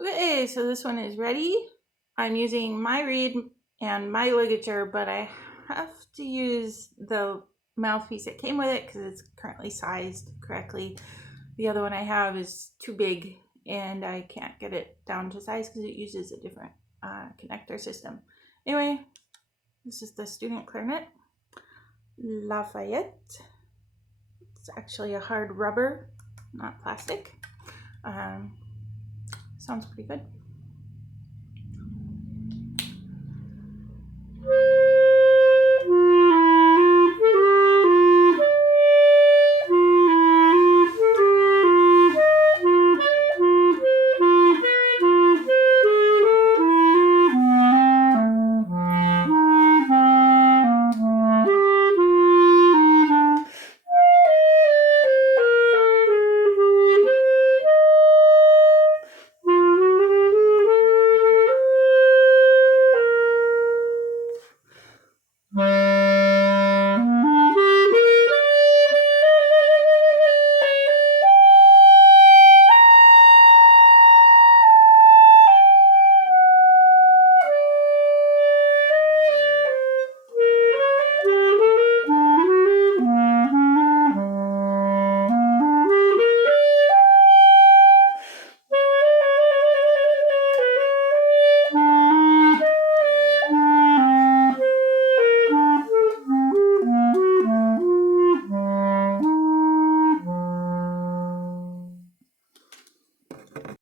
Okay, so this one is ready. I'm using my reed and my ligature, but I have to use the mouthpiece that came with it because it's currently sized correctly. The other one I have is too big and I can't get it down to size because it uses a different connector system. Anyway, this is the student clarinet, Lafayette. It's actually a hard rubber, not plastic. Sounds pretty good.